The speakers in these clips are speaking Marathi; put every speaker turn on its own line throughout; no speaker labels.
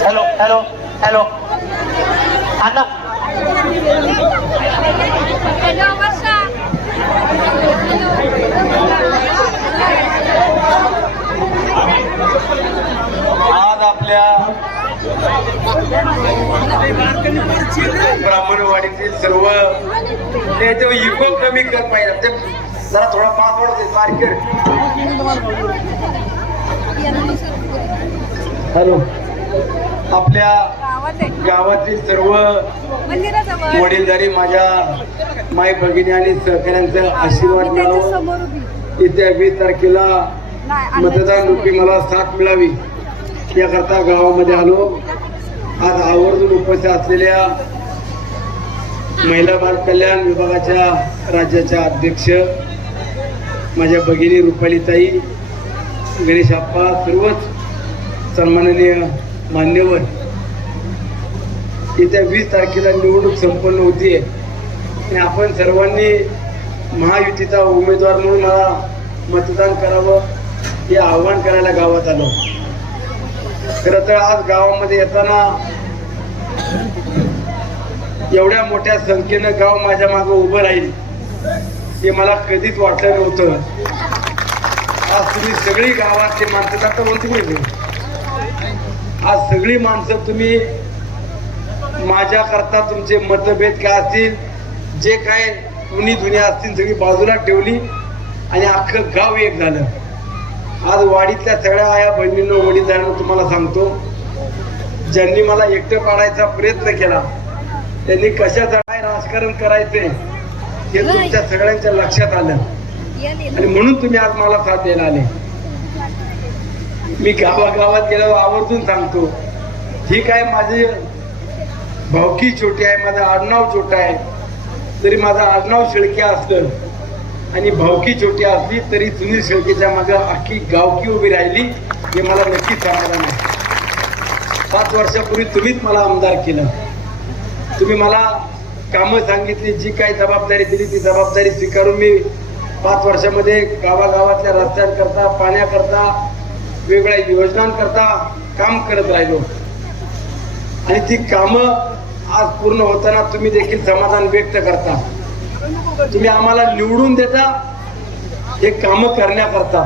हॅलो हॅलो हॅलो अण्णा
हॅलो वर्षा
आज आपल्या ब्राह्मणवाडीतील सर्व त्याच्यावर इको कमी कर पाहिजे. ते जरा थोडा पासवर्ड दे मार्केट हॅलो. आपल्या गावातील सर्व वडीलधारी माझ्या माय भगिनी आणि सहकाऱ्यांचा आशीर्वाद मिळावा. येत्या वीस तारखेला मतदान रूपी मला साथ मिळावी. याकरता गावामध्ये आलो. आज आवर्जून उपस्थित असलेल्या महिला बाल कल्याण विभागाच्या राज्याच्या अध्यक्ष माझ्या भगिनी रुपालीताई गणेश आप्पा सर्वच सन्माननीय मान्यवर. येत्या वीस तारखेला निवडणूक संपन्न होती आणि आपण सर्वांनी महायुतीचा उमेदवार म्हणून मला मतदान करावं हे आव्हान करायला गावात आलो. खरं तर आज गावामध्ये येताना एवढ्या मोठ्या संख्येनं गाव माझ्या मागं उभं राहील हे मला कधीच वाटलं नव्हतं. आज तुम्ही सगळी गावातली माणसं आता म्हणते मी आज सगळी माणसं तुम्ही माझ्याकरता तुमचे मतभेद काय असतील जे काय कुणी दुनिया असतील सगळी बाजूला ठेवली आणि अख्खं गाव एक झालं. आज वाडीतल्या सगळ्या आया बहिणींनो वडीलधाऱ्यांनो तुम्हाला सांगतो ज्यांनी मला एकटं पाडायचा प्रयत्न केला त्यांनी कशाचं काय राजकारण करायचंय हे तुमच्या सगळ्यांच्या लक्षात आलं. आणि म्हणून तुम्ही आज मला साथ द्यायला आले. मी गावागावात गेल्यावर आवर्जून सांगतो ठीक आहे माझी भावकी छोटी आहे माझं आडनाव छोटं आहे तरी माझं आडनाव शेळके असलं आणि भावकी छोटी असली तरी सुनील शेळकेच्या मागे अख्खी गावकी उभी राहिली हे मला नक्कीच समाधान नाही. पाच वर्षापूर्वी तुम्हीच मला आमदार केलं. तुम्ही मला कामं सांगितली जी काही जबाबदारी दिली ती जबाबदारी स्वीकारून मी पाच वर्षामध्ये गावागावातल्या रस्त्यांकरता पाण्याकरता वेगवेगळ्या योजनांकरता काम करत राहिलो. आणि ती कामं आज पूर्ण होताना तुम्ही देखील समाधान व्यक्त करता. तुम्ही आम्हाला निवडून देता हे काम करण्याकरता.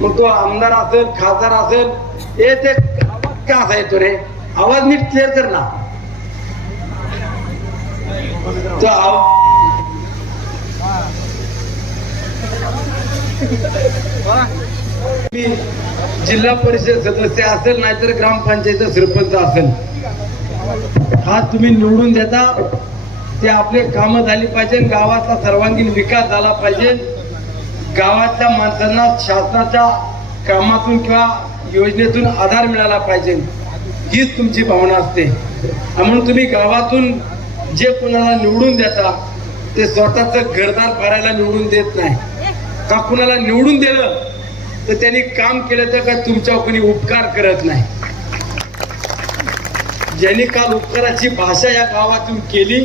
मग तो आमदार असेल खासदार असेल हे ते आवाज का असा येतो रे? आवाज नीट क्लिअर कर ना. मी जिल्हा परिषद सदस्य असेल नाहीतर ग्रामपंचायत सरपंच असेल. हा तुम्ही निवडून देता ते आपले कामं झाली पाहिजे गावाचा सर्वांगीण विकास झाला पाहिजे. गावातल्या माणसांना शासनाच्या कामातून किंवा योजनेतून आधार मिळाला पाहिजे. हीच तुमची भावना असते. म्हणून तुम्ही गावातून जे कोणाला निवडून देता ते स्वतःचं घरदार भरायला निवडून देत नाही. का कुणाला निवडून दिलं तर त्यांनी काम केलं तर काय तुमच्यावर कोणी उपकार करत नाही. ज्यांनी काल उपकाराची भाषा या गावातून केली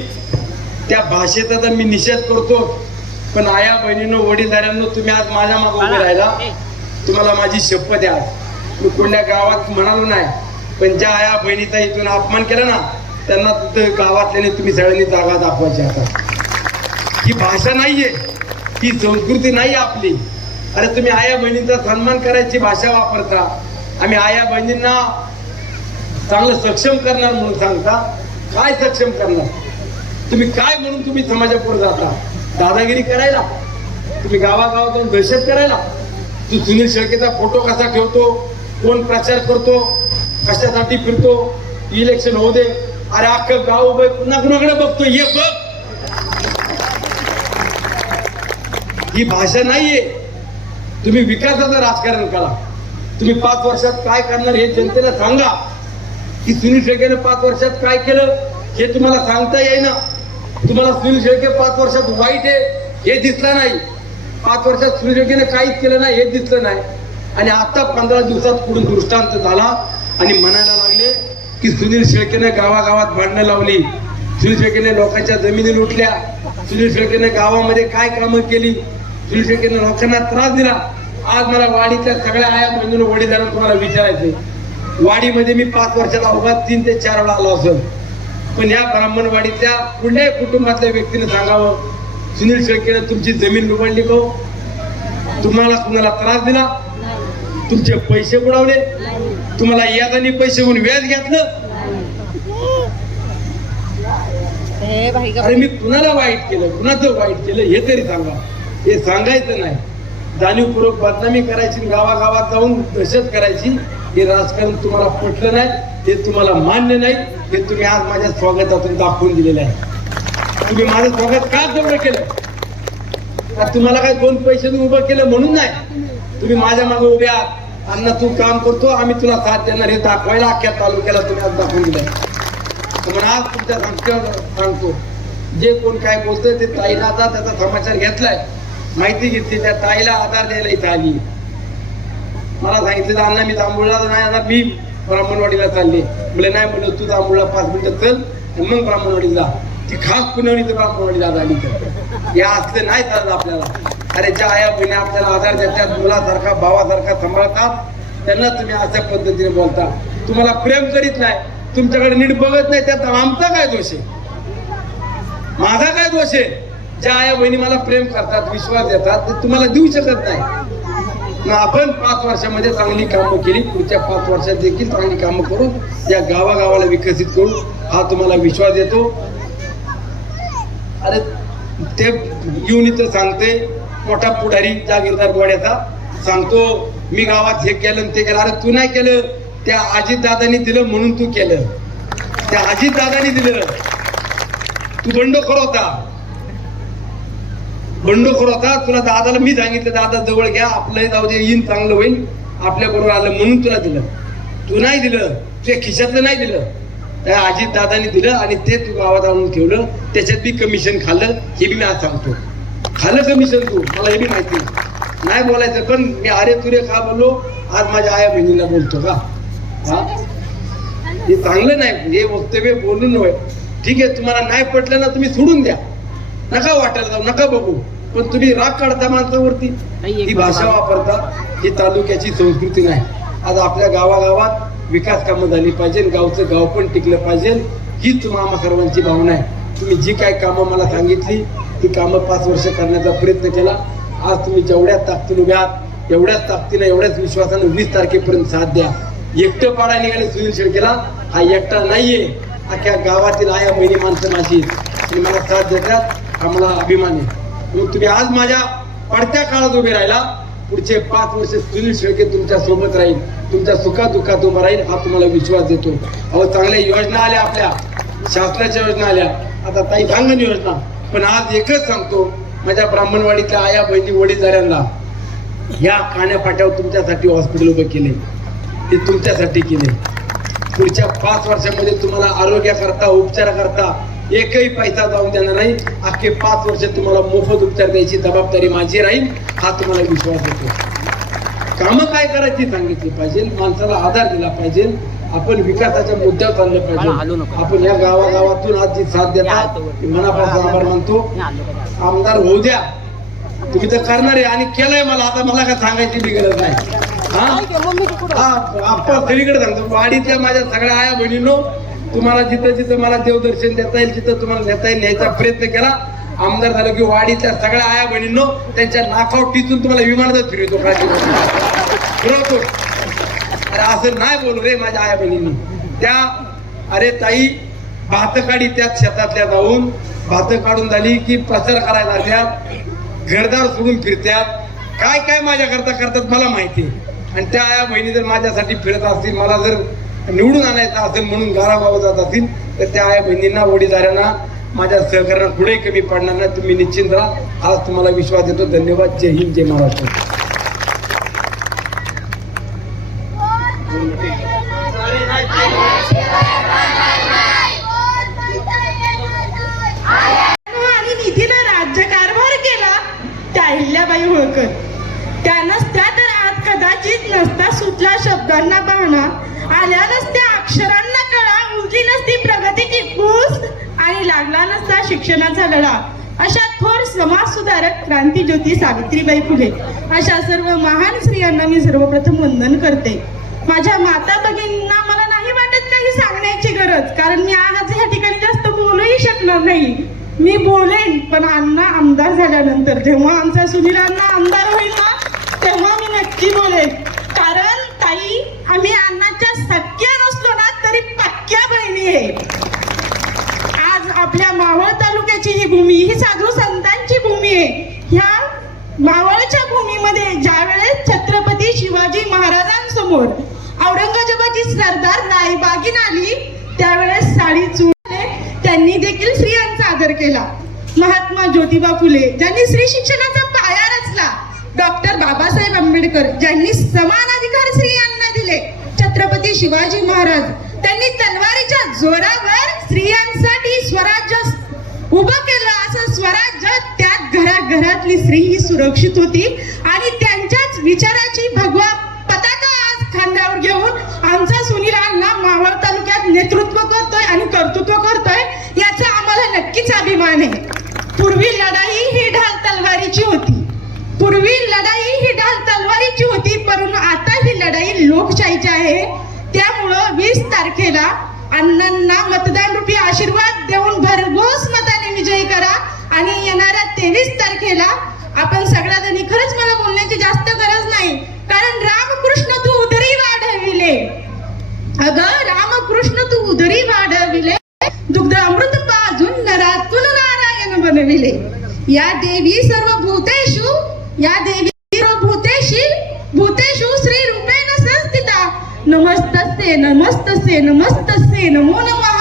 त्या भाषेचा तर मी निषेध करतो. पण आया बहिणीनो वडीलधाऱ्यांनो तुम्ही आज माझ्या मागे उभे राहिला. तुम्हाला माझी शपथ द्या मी कोणत्या गावात म्हणालो नाही. पण ज्या आया बहिणीचा इथून अपमान केला ना त्यांना तिथं गावातल्याने तुम्ही सगळ्यांनी जागा दाखवायची आता. ही भाषा नाहीये. ही संस्कृती नाही आपली. अरे तुम्ही आया बहिणींचा सन्मान करायची भाषा वापरता. आम्ही आया बहिणींना चांगलं सक्षम करणार म्हणून सांगता. काय सक्षम करणार? तुम्ही काय म्हणून तुम्ही समाजापुढे जाता? दादागिरी करायला? तुम्ही गावागावात जाऊन दहशत करायला? तू सुनील शेळकेचा फोटो कसा ठेवतो? कोण प्रचार करतो? कशासाठी फिरतो? इलेक्शन होऊ दे. अरे अख्खं गाव उभे पुन्हा कुणाकडे बघतो ये बघ. ही भाषा नाहीये. तुम्ही विकासाचं राजकारण करा. तुम्ही पाच वर्षात काय करणार हे जनतेला सांगा. की सुनील शेळकेनं पाच वर्षात काय केलं हे तुम्हाला सांगता येईना. तुम्हाला सुनील शेळके पाच वर्षात वाईट आहे हे दिसलं नाही. पाच वर्षात सुनील शेळकेने काहीच केलं नाही हे दिसलं नाही. आणि आता पंधरा दिवसात पुढून दृष्टांत झाला आणि म्हणायला लागले की सुनील शेळकेने गावागावात भांडणं लावली. सुनील शेळकेने लोकांच्या जमिनी लुटल्या. सुनील शेळकेने गावामध्ये काय कामं केली? सुनील शेळकेने लोकांना त्रास दिला. आज मला वाडीतल्या सगळ्या आया बंधून वडीलधारण तुम्हाला विचारायचे वाडीमध्ये मी पाच वर्षाला अवघात तीन ते चार वेळा आलो असेल. पण या ब्राह्मणवाडीतल्या कुठल्याही कुटुंबातल्या व्यक्तीने सांगावं सुनील शेळकेने तुमची जमीन लुबाडली का? तुम्हाला कुणाला त्रास दिला? तुमचे पैसे बुडवले. तुम्हाला यादानी पैसे होऊन व्याज घेतलं. अरे मी कुणाला वाईट केलं? कुणाचं वाईट केलं? हे तरी सांगा. हे सांगायचं नाही. जाणीवपूर्वक बदनामी करायची गावागावात जाऊन दहशत करायची हे राजकारण तुम्हाला पटलं नाही हे तुम्हाला मान्य नाही. हे तुम्ही आज माझ्या स्वागतातून दाखवून दिलेलं आहे. तुम्ही माझं स्वागत का तेवढं केलं? तुम्हाला काय दोन पैसे उभं केलं म्हणून नाही. तुम्ही माझ्या मागे उभे आहात. अण्णा तू काम करतो आम्ही तुला साथ देणार. हे दाखवायला अख्ख्या तालुक्याला तुम्ही आज दाखवून दिलंय म्हणून आज तुमच्या सांगतो सांगतो. जे कोण काय बोलतोय ते ताईला आता त्याचा समाचार घेतलाय. माहिती घेतली त्या ताईला आधार द्यायला इथं आली. मला सांगितलं अण्णा मी जांभूळला नाही आता मी ब्राह्मणवाडीला चालले. म्हटलं नाही म्हणलं तू मुला पाच मिनिटं चल आणि मग ब्राह्मणवाडीला जा. ती खास पुण्यावणी तर ब्राह्मणवाडीला झाली तर. या असलं नाही चालत आपल्याला. अरे ज्या आया बहिणी आपल्याला आधार देतात मुलासारखा भावासारखा सांभाळतात त्यांना तुम्ही अशा पद्धतीने बोलता. तुम्हाला प्रेम करीत नाही. तुमच्याकडे नीट बघत नाही त्यात आमचा काय दोष आहे? माझा काय दोष आहे? ज्या आया बहिणी मला प्रेम करतात विश्वास देतात ते तुम्हाला देऊ शकत नाही. मग आपण पाच वर्षामध्ये चांगली कामं केली. पुढच्या पाच वर्षात देखील चांगली कामं करून या गावागावाला विकसित करू. हा तुम्हाला विश्वास देतो. अरे ते येऊन इथं सांगते. मोठा पुढारी जागीरदार गोड्याचा सांगतो मी गावात हे केलं आणि ते केलं. अरे तू नाही केलं. त्या अजित दादानी दिलं म्हणून तू केलं. त्या अजित दादानी दिलं. तू बंडखोर होता. बंडखोर होता तुला दादाला मी सांगितलं दादा जवळ घ्या. आपलंही जाऊ दे. येईन चांगलं होईल. आपल्या बरोबर आलं म्हणून तुला दिलं. तू नाही दिलं. तुझ्या खिशातलं नाही दिलं. त्या अजित दादानी दिलं आणि ते तू गावात आणून ठेवलं. त्याच्यात बी कमिशन खाल्लं. हे बी मी आज सांगतो. खाल्लं कमिशन तू? मला हे बी माहिती नाही. बोलायचं पण मी अरे तुरे का बोललो. आज माझ्या आया बहिणीला बोलतो का? हा? हे चांगलं नाही. हे वक्तव्य बोलून नव्हे ठीक आहे तुम्हाला नाही पटलं ना तुम्ही सोडून द्या. नका वाटायला जाऊ. नका बघू. पण तुम्ही राग काढता माणसावरती. ही भाषा वापरता ही तालुक्याची संस्कृती नाही. आज आपल्या गावागावात विकास कामं झाली पाहिजे गावचं गाव पण टिकलं पाहिजे. ही तुम्हाला सर्वांची भावना आहे. तुम्ही जी काय कामं मला सांगितली ती कामं पाच वर्ष करण्याचा प्रयत्न केला. आज तुम्ही जेवढ्या ताकदीने उभ्या आहात एवढ्याच ताकदीने एवढ्याच विश्वासाने वीस तारखेपर्यंत साथ द्या. एकटं पाडा निघाले सुनील शेळकेला हा एकटा नाहीये. अख्ख्या गावातील आया बहिणी माणसं माझी. आणि मला साथ देतात हा मला अभिमान आहे. मग तुम्ही आज माझ्या पडत्या काळात उभे राहिला. पुढचे पाच वर्ष सुनील शेळके तुमच्यासोबत राहील. तुमच्या सुखात दुःखात उभा राहील हा तुम्हाला विश्वास देतो. अहो चांगल्या योजना आल्या आपल्या. शासनाच्या योजना आल्या. आता ताई सांगन योजना. पण आज एकच सांगतो माझ्या ब्राह्मणवाडीतल्या आया बहिणी वडीलधाऱ्यांना या काण्यापाट्यावर तुमच्यासाठी हॉस्पिटल उभे केले. ते तुमच्यासाठी केले. पुढच्या पाच वर्षामध्ये तुम्हाला आरोग्याकरता उपचाराकरता एकही पैसा जाऊन देणार नाही. अख्खे पाच वर्ष तुम्हाला मोफत उपचार द्यायची जबाबदारी माझी राहील हा तुम्हाला विश्वास देतो कामं काय करायची सांगितली पाहिजे माणसाला आधार दिला पाहिजे आपण विकासाच्या मुद्द्यावर चाललं. पाहिजे. आपण या गावागावातून आज जी साथ देतात मनापासून आभार मानतो. आमदार होऊ द्या. तुम्ही तर करणार आहे आणि केलंय मला. आता मला काय सांगायची बी गरज नाही. हा? हा आपण सगळीकडे सांगतो. वाडीतल्या माझ्या सगळ्या आया बहिणींनो तुम्हाला जिथं जिथं मला देवदर्शन देता येईल तिथं तुम्हाला नेता येईल न्यायचा प्रयत्न केला. आमदार झालं की वाडीच्या सगळ्या आया बहिणींनो त्यांच्या नाकावर टिचून तुम्हाला विमानातच फिरवतो फिरवतो. अरे असं नाही बोलू रे माझ्या आया बहिणींनी. त्या अरे ताई भात काढी त्यात शेतातल्या जाऊन भात काढून झाली की प्रचार करायला लागल्यात घरदार सोडून फिरत्यात. काय काय माझ्या करता करतात मला माहिती आहे. आणि त्या आया बहिणी जर माझ्यासाठी फिरत असतील मला जर निवडून आणायचा असेल म्हणून गारागाव जात असतील तर त्या आई बहिणींना वडीलधाऱ्यांना माझ्या सहकार्यांना पुढे कमी पडणार नाही. तुम्ही निश्चिंत राहा. आज तुम्हाला विश्वास देतो. धन्यवाद. जय हिंद जय महाराष्ट्र.
आणि निधीनं राज्यकारभार केला त्या अहिल्याबाई होळकर त्या तर आज कदाचित नसता सुटला शब्दांना पाहणा आल्या नसत्या अक्षरांना कळा रुजली नसती प्रगतीची कूस आणि लागला नसता शिक्षणाचा लढा. अशा थोर समाज सुधारक क्रांतीज्योती सावित्रीबाई फुले अशा सर्व महान स्त्रियांना मी सर्वप्रथम वंदन करते. माझ्या माता भगिनींना मला नाही वाटत काही सांगण्याची गरज कारण मी आज ह्या ठिकाणी जास्त बोलूही शकणार नाही. मी बोलेन पण अण्णा आमदार झाल्यानंतर जेव्हा आमचा सुनील अण्णा आमदार होईल ना तेव्हा मी नक्की बोलेन. कारण ताई आम्ही आहे. आज आपल्या मावळ तालुक्याची ही भूमी ही साधू संतांची भूमी आहे. ह्या मावळच्या भूमीमध्ये ज्या वेळेस छत्रपती शिवाजी महाराजांसमोर औरंगजेबाची सरदार रायबागीन आली त्यावेळेस साडी चुळले. त्यांनी देखील स्त्रियांचा आदर केला. महात्मा ज्योतिबा फुले ज्यांनी स्त्री शिक्षणाचा पाया रचला. डॉक्टर बाबासाहेब आंबेडकर ज्यांनी समान अधिकार स्त्रियांना दिले. छत्रपती शिवाजी महाराज त्यांनी तलवारीच्या जोरावर स्त्रियांसाठी स्वराज्य उभं केलं. असं स्वराज्य त्यात घराघरातली स्त्री ही सुरक्षित होती. आणि त्यांच्याच विचाराची भगवा पताका आज खांद्यावर घेऊन आमचा सुनील अण्णा मावळ तालुक्यात नेतृत्व करतोय आणि कर्तृत्व करतोय याचा आम्हाला नक्कीच अभिमान आहे. पूर्वी लढाई ही ढाल तलवारीची होती. पूर्वी लढाई ही ढाल तलवारीची होती परंतु आता ही लढाई लोकशाहीची आहे. वीस तारखेला अण्णांना मतदान रूपी आशीर्वाद देऊन भरघोस मताने विजयी करा. आणि येणाऱ्या तेवीस तारखेला आपण सगळ्या जणी खरंच मला बोलण्याची जास्त गरज नाही. कारण रामकृष्ण तू उदरी वाढविले. अग रामकृष्ण तू उदरी वाढविले. दुग्ध अमृत पाजून नरातून नारायण बनविले. या देवी सर्व भूतेषु या देवी सेन मस्त नमस्तस्य नमो नमः.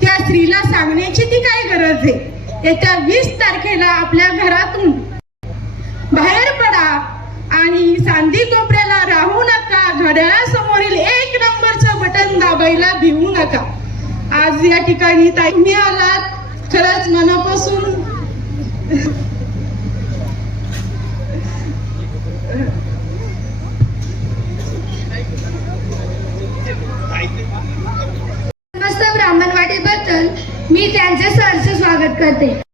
त्या स्त्रीला सांगण्याची ती काय गरज आहे? येत्या वीस तारखेला आपल्या घरातून बाहेर पडा आणि सांदी कोपऱ्याला राहू नका. घड्याळासमोरील एक नंबरचं बटन दाबायला भिवू नका. आज या ठिकाणी ताई मी आलात. खरंच मनापासून
मी त्यांचे सहर्ष स्वागत करते.